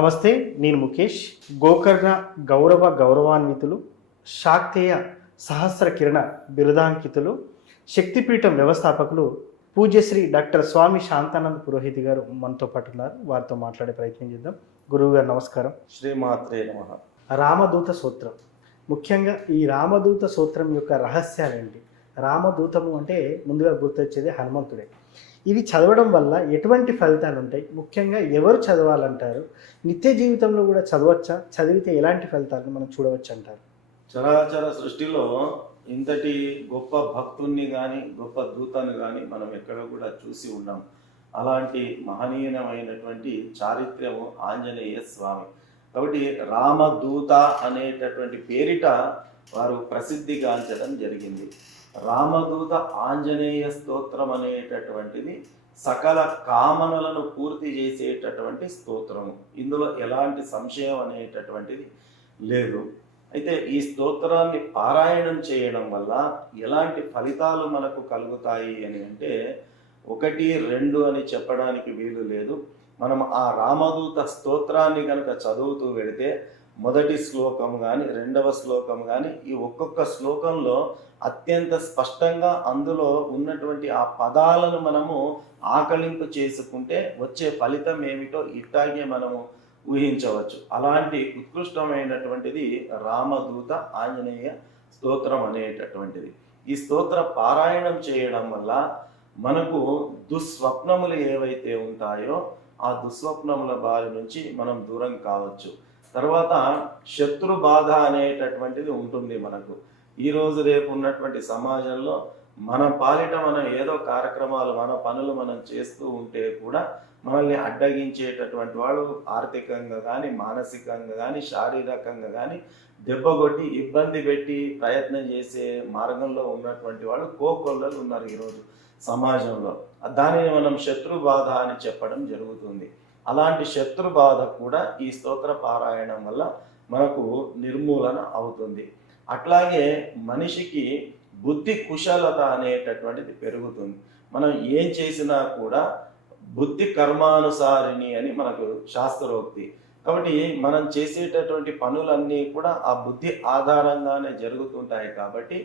నమస్తే, నేను ముఖేష్. గోకర్ణ గౌరవాన్వితులు, శాక్తేయ సహస్ర కిరణ బిరుదాంకితులు, శక్తిపీఠం వ్యవస్థాపకులు పూజ్యశ్రీ డాక్టర్ స్వామి శాంతానంద పురోహితి గారు మనతో పాటు ఉన్నారు. వారితో మాట్లాడే ప్రయత్నం చేద్దాం. గురువు గారు నమస్కారం. శ్రీమాత్రే నమః. రామదూత సూత్రం, ముఖ్యంగా ఈ రామదూత సూత్రం యొక్క రహస్యాలు ఏంటి? రామదూతము అంటే ముందుగా గుర్తొచ్చేది హనుమంతుడే. ఇది చదవడం వల్ల ఎటువంటి ఫలితాలు ఉంటాయి? ముఖ్యంగా ఎవరు చదవాలంటారు? నిత్య జీవితంలో కూడా చదవచ్చా? చదివితే ఎలాంటి ఫలితాలను మనం చూడవచ్చు అంటారు? చరాచర సృష్టిలో ఇంతటి గొప్ప భక్తుణ్ణి కానీ గొప్ప దూతను కానీ మనం ఎక్కడ కూడా చూసి ఉన్నాం. అలాంటి మహనీయమైనటువంటి చారిత్ర్యము ఆంజనేయ స్వామి. కాబట్టి రామదూత అనేటటువంటి పేరిట వారు ప్రసిద్ధిగాంచడం జరిగింది. రామదూత ఆంజనేయ స్తోత్రం అనేటటువంటిది సకల కామనలను పూర్తి చేసేటటువంటి స్తోత్రము. ఇందులో ఎలాంటి సంశయం అనేటటువంటిది లేదు. అయితే ఈ స్తోత్రాన్ని పారాయణం చేయడం వల్ల ఎలాంటి ఫలితాలు మనకు కలుగుతాయి అని అంటే 1, 2 అని చెప్పడానికి వీలు లేదు. మనం ఆ రామదూత స్తోత్రాన్ని కనుక చదువుతూ వెళితే మొదటి శ్లోకం కానీ 2వ శ్లోకం కానీ ఈ ఒక్కొక్క శ్లోకంలో అత్యంత స్పష్టంగా అందులో ఉన్నటువంటి ఆ పదాలను మనము ఆకలింపు చేసుకుంటే వచ్చే ఫలితం ఏమిటో ఇట్లాగే మనము ఊహించవచ్చు. అలాంటి ఉత్కృష్టమైనటువంటిది రామదూత ఆంజనేయ స్తోత్రం అనేటటువంటిది. ఈ స్తోత్ర పారాయణం చేయడం వల్ల మనకు దుస్వప్నములు ఏవైతే ఉంటాయో ఆ దుస్వప్నముల బారి నుంచి మనం దూరం కావచ్చు. తర్వాత శత్రు బాధ అనేటటువంటిది ఉంటుంది మనకు. ఈరోజు రేపు ఉన్నటువంటి సమాజంలో మన పాలిట మనం ఏదో కార్యక్రమాలు మన పనులు మనం చేస్తూ ఉంటే కూడా మనల్ని అడ్డగించేటటువంటి వాళ్ళు ఆర్థికంగా కానీ మానసికంగా కానీ శారీరకంగా కానీ దెబ్బగొట్టి ఇబ్బంది పెట్టి ప్రయత్నం చేసే మార్గంలో ఉన్నటువంటి వాళ్ళు కోకొల్లలు ఉన్నారు ఈరోజు సమాజంలో. దానిని మనం శత్రు బాధ అని చెప్పడం జరుగుతుంది. అలాంటి శత్రు బాధ కూడా ఈ స్తోత్ర పారాయణం వల్ల మనకు నిర్మూలన అవుతుంది. అట్లాగే మనిషికి బుద్ధి కుశలత అనేటటువంటిది పెరుగుతుంది. మనం ఏం చేసినా కూడా బుద్ధి కర్మానుసారిణి అని మనకు శాస్త్రోక్తి. కాబట్టి మనం చేసేటటువంటి పనులన్నీ కూడా ఆ బుద్ధి ఆధారంగానే జరుగుతుంటాయి. కాబట్టి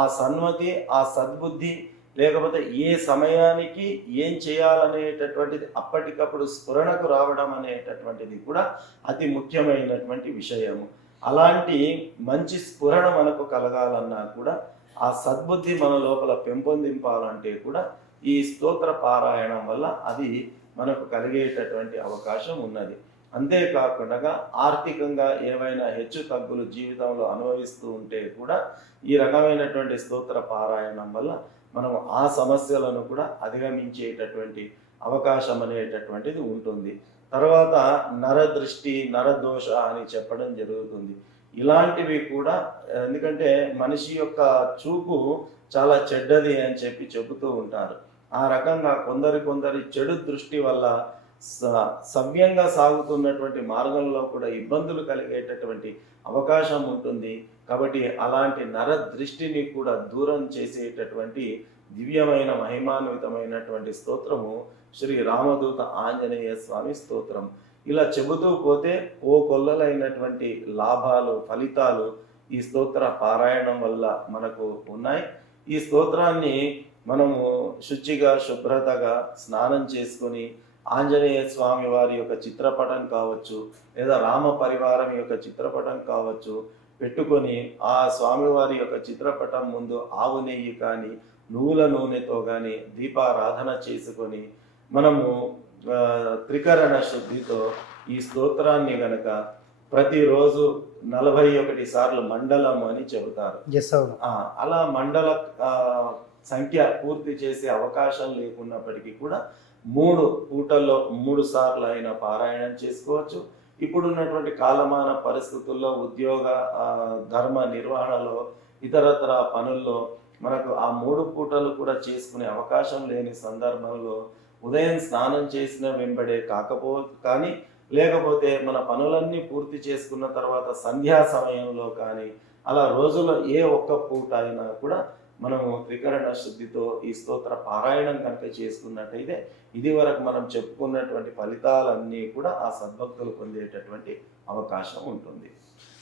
ఆ సన్మతి, ఆ సద్బుద్ధి, లేకపోతే ఏ సమయానికి ఏం చేయాలనేటటువంటిది అప్పటికప్పుడు స్ఫురణకు రావడం అనేటటువంటిది కూడా అతి ముఖ్యమైనటువంటి విషయము. అలాంటి మంచి స్ఫురణ మనకు కలగాలన్నా కూడా ఆ సద్బుద్ధి మన లోపల పెంపొందింపాలంటే కూడా ఈ స్తోత్ర పారాయణం వల్ల అది మనకు కలిగేటటువంటి అవకాశం ఉన్నది. అంతేకాకుండా ఆర్థికంగా ఏవైనా హెచ్చు తగ్గులు జీవితంలో అనుభవిస్తూ ఉంటే కూడా ఈ రకమైనటువంటి స్తోత్ర పారాయణం వల్ల మనం ఆ సమస్యలను కూడా అధిగమించేటటువంటి అవకాశం అనేటటువంటిది ఉంటుంది. తర్వాత నరదృష్టి, నరదోష అని చెప్పడం జరుగుతుంది. ఇలాంటివి కూడా, ఎందుకంటే మనిషి యొక్క చూపు చాలా చెడ్డది అని చెప్పి చెబుతూ ఉంటారు. ఆ రకంగా కొందరి చెడు దృష్టి వల్ల సవ్యంగా సాగుతున్నటువంటి మార్గంలో కూడా ఇబ్బందులు కలిగేటటువంటి అవకాశం ఉంటుంది. కాబట్టి అలాంటి నర దృష్టిని కూడా దూరం చేసేటటువంటి దివ్యమైన మహిమాన్వితమైనటువంటి స్తోత్రము శ్రీ రామదూత ఆంజనేయ స్వామి స్తోత్రం. ఇలా చెబుతూ పోతే కొల్లలైనటువంటి లాభాలు, ఫలితాలు ఈ స్తోత్ర పారాయణం వల్ల మనకు ఉన్నాయి. ఈ స్తోత్రాన్ని మనము శుచిగా, శుభ్రతగా స్నానం చేసుకొని ఆంజనేయ స్వామి వారి యొక్క చిత్రపటం కావచ్చు, లేదా రామ పరివారం యొక్క చిత్రపటం కావచ్చు పెట్టుకొని ఆ స్వామివారి యొక్క చిత్రపటం ముందు ఆవు నెయ్యి కానీ నువ్వుల నూనెతో కానీ దీపారాధన చేసుకొని మనము త్రికరణ శుద్ధితో ఈ స్తోత్రాన్ని గనక ప్రతిరోజు 41 సార్లు మండలం అని చెబుతారు. అలా మండల సంఖ్య పూర్తి చేసే అవకాశం లేకున్నప్పటికీ కూడా 3 పూటల్లో 3 సార్లు అయినా పారాయణం చేసుకోవచ్చు. ఇప్పుడున్నటువంటి కాలమాన పరిస్థితుల్లో ఉద్యోగ ధర్మ నిర్వహణలో ఇతరత్ర పనుల్లో మనకు ఆ 3 పూటలు కూడా చేసుకునే అవకాశం లేని సందర్భంలో ఉదయం స్నానం చేసిన వెంబడే కానీ లేకపోతే మన పనులన్నీ పూర్తి చేసుకున్న తర్వాత సంధ్యా సమయంలో కానీ అలా రోజులో ఏ ఒక్క పూట అయినా కూడా మనము త్రికరణ శుద్ధితో ఈ స్తోత్ర పారాయణం కనుక చేసుకున్నట్టయితే ఇది వరకు మనం చెప్పుకున్నటువంటి ఫలితాలన్నీ కూడా ఆ సద్భక్తులు పొందేటటువంటి అవకాశం ఉంటుంది.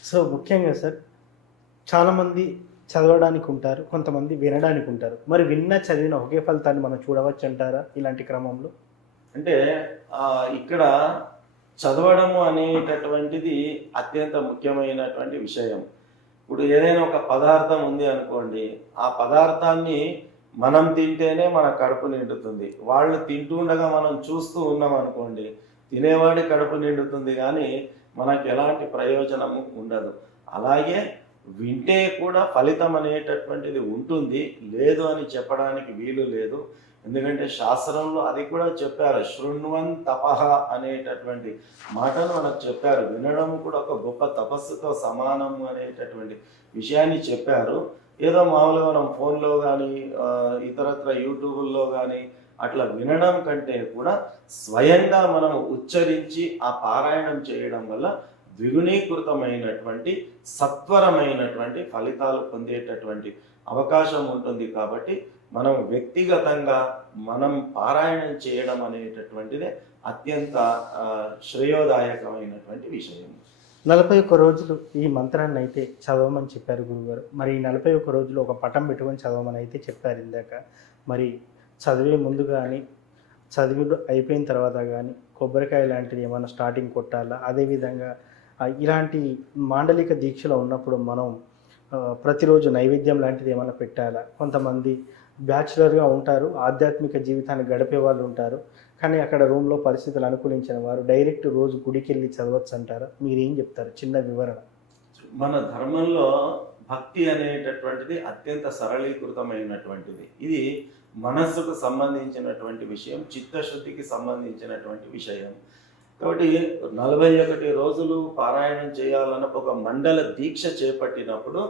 సో ముఖ్యంగా సార్ చాలామంది చదవడానికి ఉంటారు, కొంతమంది వినడానికి ఉంటారు. మరి విన్న చదివిన ఒకే ఫలితాన్ని మనం చూడవచ్చు అంటారా ఇలాంటి క్రమంలో? అంటే ఇక్కడ చదవడము అనేటటువంటిది అత్యంత ముఖ్యమైనటువంటి విషయం. ఇప్పుడు ఏదైనా ఒక పదార్థం ఉంది అనుకోండి, ఆ పదార్థాన్ని మనం తింటేనే మన కడుపు నిండుతుంది. వాళ్ళు తింటుండగా మనం చూస్తూ ఉన్నాం అనుకోండి, తినేవాడి కడుపు నిండుతుంది కానీ మనకు ఎలాంటి ప్రయోజనము ఉండదు. అలాగే వింటే కూడా ఫలితం అనేటటువంటిది ఉంటుంది, లేదు అని చెప్పడానికి వీలు లేదు. ఎందుకంటే శాస్త్రంలో అది కూడా చెప్పారు, శృణ్వన్ తపః అనేటటువంటి మాటను మనకు చెప్పారు. వినడం కూడా ఒక గొప్ప తపస్సుతో సమానము అనేటటువంటి విషయాన్ని చెప్పారు. ఏదో మామూలుగా మనం ఫోన్లో కానీ ఇతరత్ర యూట్యూబుల్లో కానీ అట్లా వినడం కంటే కూడా స్వయంగా మనం ఉచ్చరించి ఆ పారాయణం చేయడం వల్ల ద్విగుణీకృతమైనటువంటి సత్వరమైనటువంటి ఫలితాలు పొందేటటువంటి అవకాశం ఉంటుంది. కాబట్టి మనం వ్యక్తిగతంగా మనం పారాయణం చేయడం అనేటటువంటిదే అత్యంత శ్రేయోదాయకమైనటువంటి విషయం. 41 రోజులు ఈ మంత్రాన్ని అయితే చదవమని చెప్పారు గురుగారు. మరి ఈ 41 రోజులు ఒక పటం పెట్టుకొని చదవమని అయితే చెప్పారు ఇందాక. మరి చదివే ముందు కానీ చదివి అయిపోయిన తర్వాత కానీ కొబ్బరికాయ లాంటిది ఏమైనా స్టార్టింగ్ కొట్టాలా? అదేవిధంగా ఇలాంటి మాండలిక దీక్షలో ఉన్నప్పుడు మనం ప్రతిరోజు నైవేద్యం లాంటిది ఏమైనా పెట్టాలా? కొంతమంది బ్యాచులర్గా ఉంటారు, ఆధ్యాత్మిక జీవితాన్ని గడిపే వాళ్ళు ఉంటారు, కానీ అక్కడ రూమ్లో పరిస్థితులు అనుకూలించిన వారు డైరెక్ట్ రోజు గుడికి వెళ్ళి చదవచ్చు అంటారా? మీరేం చెప్తారు? చిన్న వివరణ. మన ధర్మంలో భక్తి అనేటటువంటిది అత్యంత సరళీకృతమైనటువంటిది. ఇది మనస్సుకు సంబంధించినటువంటి విషయం, చిత్తశుద్ధికి సంబంధించినటువంటి విషయం. కాబట్టి 41 రోజులు పారాయణం చేయాలన్న ఒక మండల దీక్ష చేపట్టినప్పుడు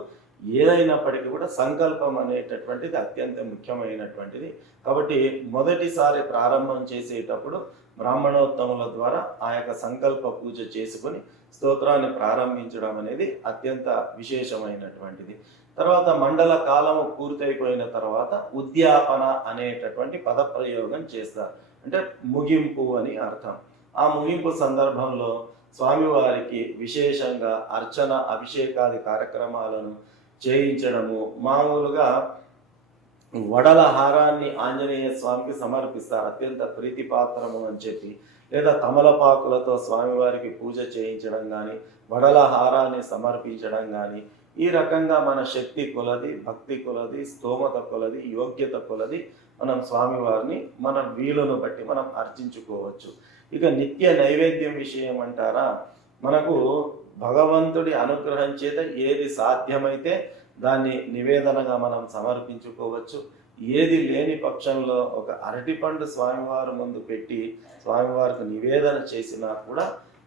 ఏదైనప్పటికీ కూడా సంకల్పం అనేటటువంటిది అత్యంత ముఖ్యమైనటువంటిది. కాబట్టి మొదటిసారి ప్రారంభం చేసేటప్పుడు బ్రాహ్మణోత్తముల ద్వారా ఆ యొక్క సంకల్ప పూజ చేసుకొని స్తోత్రాన్ని ప్రారంభించడం అనేది అత్యంత విశేషమైనటువంటిది. తర్వాత మండల కాలము పూర్తయిపోయిన తర్వాత ఉద్యాపన అనేటటువంటి పదప్రయోగం చేస్తారు. అంటే ముగింపు అని అర్థం. ఆ ముగింపు సందర్భంలో స్వామివారికి విశేషంగా అర్చన అభిషేకాది కార్యక్రమాలను చేయించడము, మామూలుగా వడల హారాన్ని ఆంజనేయ స్వామికి సమర్పిస్తారు, అత్యంత ప్రీతిపాత్రము అని చెప్పి. లేదా తమలపాకులతో స్వామివారికి పూజ చేయించడం కానీ, వడల హారాన్ని సమర్పించడం కానీ, ఈ రకంగా మన శక్తి కొలది, భక్తి కొలది, స్తోమత కొలది, యోగ్యత కొలది మనం స్వామివారిని మన వీలును బట్టి మనం అర్చించుకోవచ్చు. ఇక నిత్య నైవేద్యం విషయం అంటారా, మనకు భగవంతుడి అనుగ్రహం చేత ఏది సాధ్యమైతే దాన్ని నివేదనగా మనం సమర్పించుకోవచ్చు. ఏది లేని పక్షంలో ఒక అరటిపండు స్వామివారి ముందు పెట్టి స్వామివారికి నివేదన చేసినా కూడా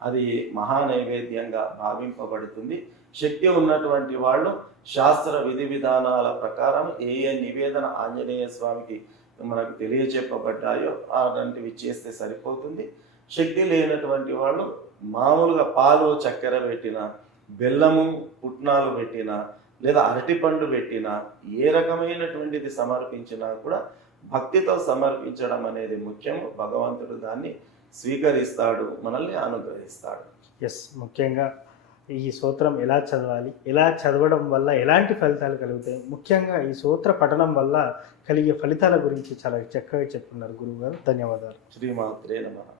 అది మహా నైవేద్యంగా భావింపబడుతుంది. శక్తి ఉన్నటువంటి వాళ్ళు శాస్త్ర విధి విధానాల ప్రకారం ఏ నివేదన ఆంజనేయ స్వామికి మనకు తెలియచెప్పబడ్డాయో అలాంటివి చేస్తే సరిపోతుంది. శక్తి లేనటువంటి వాళ్ళు మామూలుగా పాలు చక్కెర పెట్టిన, బెల్లము పుట్నాలు పెట్టిన, లేదా అరటిపండు పెట్టిన, ఏ రకమైనటువంటిది సమర్పించినా కూడా భక్తితో సమర్పించడం అనేది ముఖ్యం. భగవంతుడు దాన్ని స్వీకరిస్తాడు, మనల్ని అనుగ్రహిస్తాడు. ఎస్, ముఖ్యంగా ఈ సూత్రం ఎలా చదవాలి, ఎలా చదవడం వల్ల ఎలాంటి ఫలితాలు కలుగుతాయి, ముఖ్యంగా ఈ సూత్ర పఠనం వల్ల కలిగే ఫలితాల గురించి చాలా చక్కగా చెప్పుకున్నారు గురువుగారు. ధన్యవాదాలు. శ్రీమాత్రే నమః.